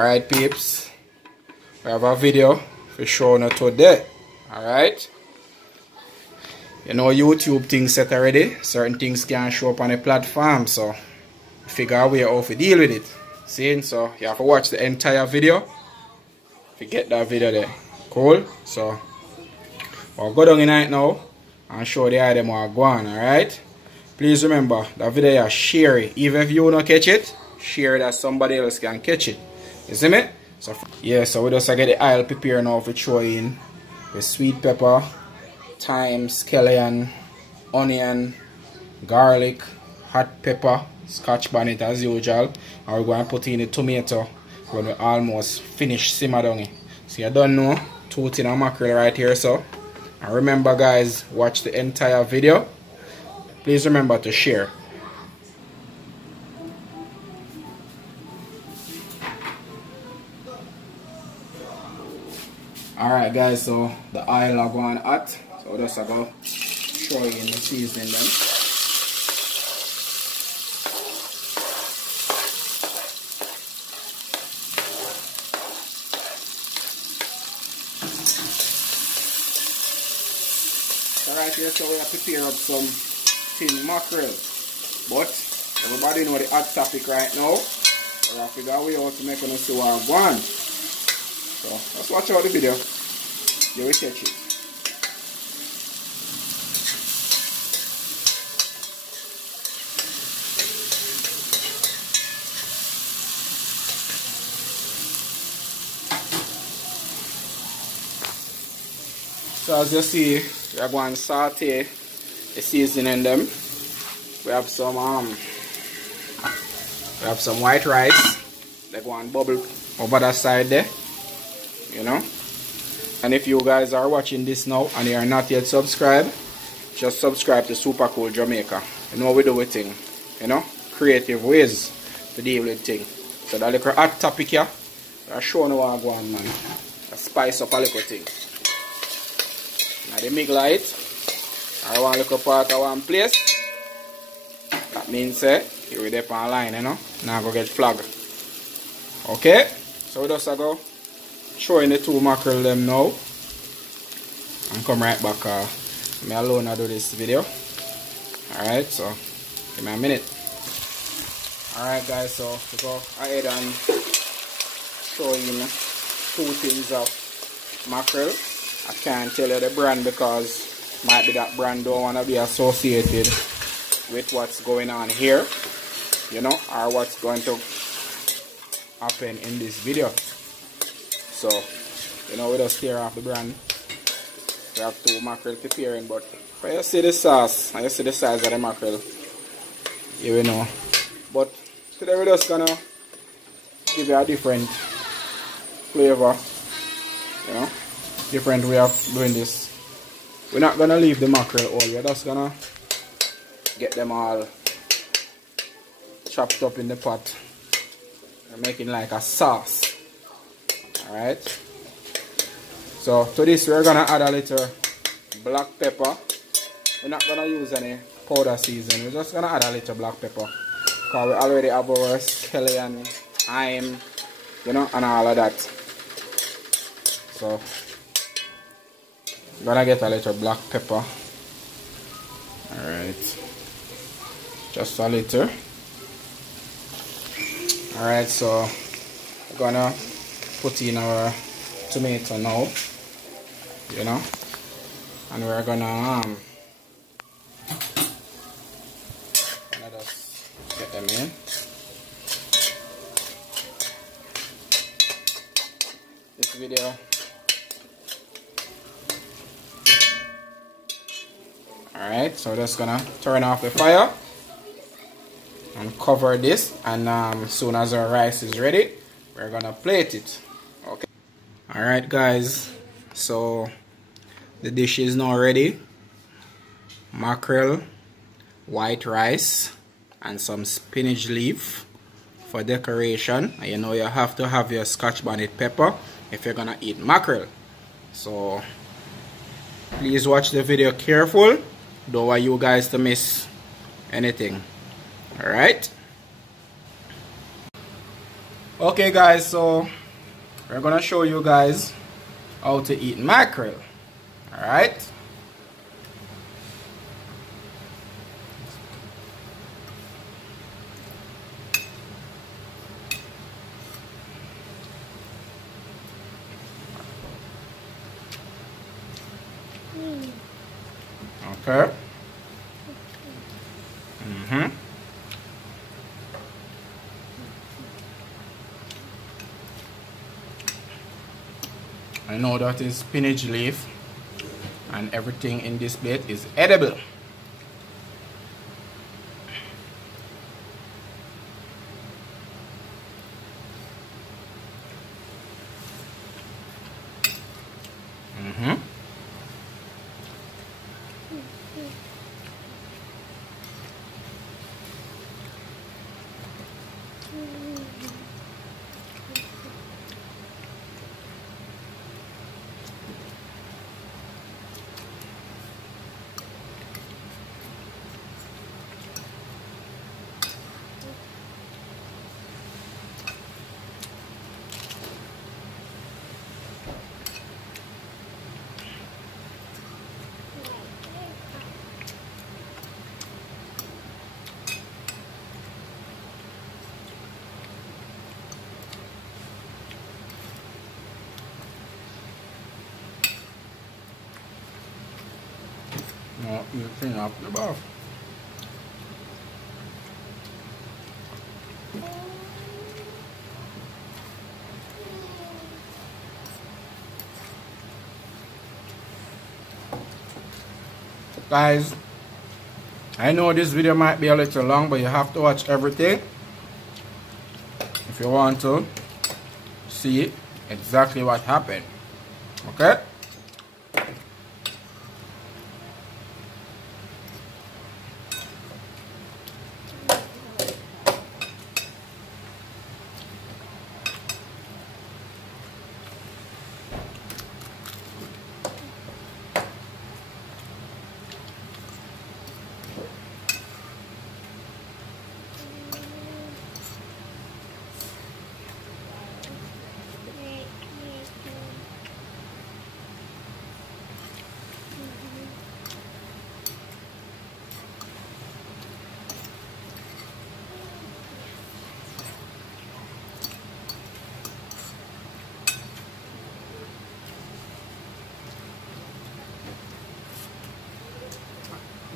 Alright peeps, we have a video for showing you today. Alright, you know YouTube things set already, certain things can't show up on the platform, so figure out a way how to deal with it. See, so you have to watch the entire video to get that video there. Cool? So I'll go down in it now and show the item what I go on. Alright, please remember that video is share it. Even if you don't catch it, share that somebody else can catch it. You see me? So yeah, so we just get the oil prepare now for throw in the sweet pepper, thyme, scallion, onion, garlic, hot pepper, scotch bonnet as usual. And we're going to put in the tomato when we almost finish simmer down. So you don't know, 2 tin of mackerel right here. So and remember guys, watch the entire video. Please remember to share. Alright guys, so the oil are going hot, so just go throw in the seasoning then. Alright here, so we have to prepare up some tin mackerel, but everybody know the hot topic right now. We have to figure out a way how to make us see what I want. So let's watch out the video. You will catch it. So as you see, we are going to saute the seasoning them. We have some white rice. They go and bubble over that side there. You know, and if you guys are watching this now and you are not yet subscribed, just subscribe to Super Cool Jamaica. You know we do with thing, you know, creative ways to deal with thing. So that little hot topic here, I'm showing you what I go on, man. I spice up a little thing. Now the middle light, I want a little part of one place. That means you will dip on line, you know. Now go get flagged. Okay, so we just go throw in the 2 mackerel them now and come right back. Me alone I do this video. Alright, so give me a minute. Alright guys, so we go ahead and throw in 2 tins of mackerel. I can't tell you the brand because might be that brand don't want to be associated with what's going on here, you know, or what's going to happen in this video. So, you know, we just tear off the brand. We have 2 mackerel preparing, but when you see the sauce and you see the size of the mackerel, you will know. But today we're just gonna give you a different flavor, you know, different way of doing this. We're not gonna leave the mackerel all, we're just gonna get them all chopped up in the pot and making like a sauce. Alright, so to this we're gonna add a little black pepper. We're not gonna use any powder season, we're just gonna add a little black pepper because we already have our scallion, thyme, you know, and all of that. So we're gonna get a little black pepper. Alright, just a little. Alright, so we're gonna put in our tomato now, you know, and we're gonna let us get them in. This video. Alright, so just gonna turn off the fire and cover this, and as soon as our rice is ready, we're gonna plate it. Okay. Alright guys, so the dish is now ready. Mackerel, white rice, and some spinach leaf for decoration. And you know you have to have your scotch bonnet pepper if you're gonna eat mackerel. So please watch the video careful. Don't want you guys to miss anything. Alright. Okay guys, so we're gonna show you guys how to eat mackerel. Alright? Okay. I know that is spinach leaf and everything in this plate is edible. No, you clean up the bath. Guys, I know this video might be a little long, but you have to watch everything if you want to see exactly what happened. Okay?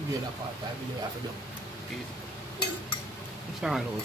Dia dapat tak video apa dong. Sangat lurus.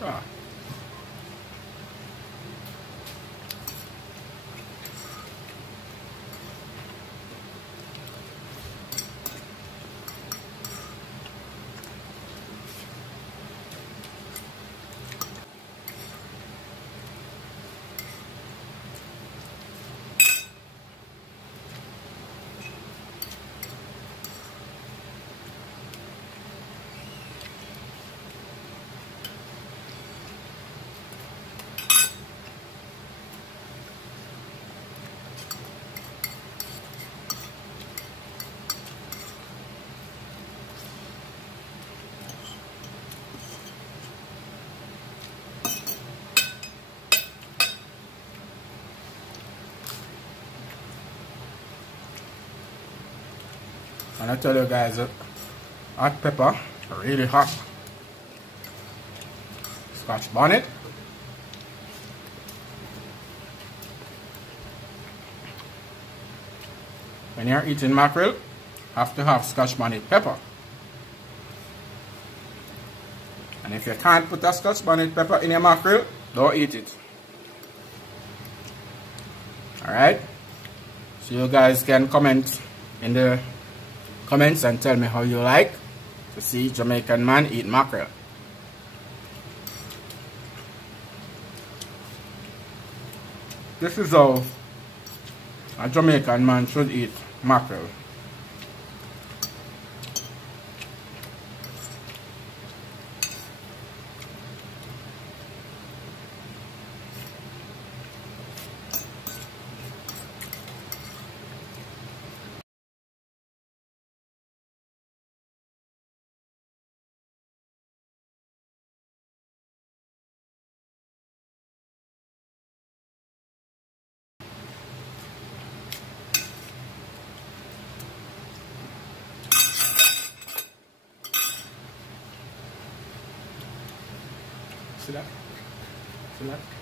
Ah. And I tell you guys, hot pepper, really hot. Scotch bonnet. When you're eating mackerel, have to have Scotch bonnet pepper. And if you can't put a Scotch bonnet pepper in your mackerel, don't eat it. Alright? So you guys can comment in the comments and tell me how you like to see Jamaican man eat mackerel. This is how a Jamaican man should eat mackerel. See that? See that?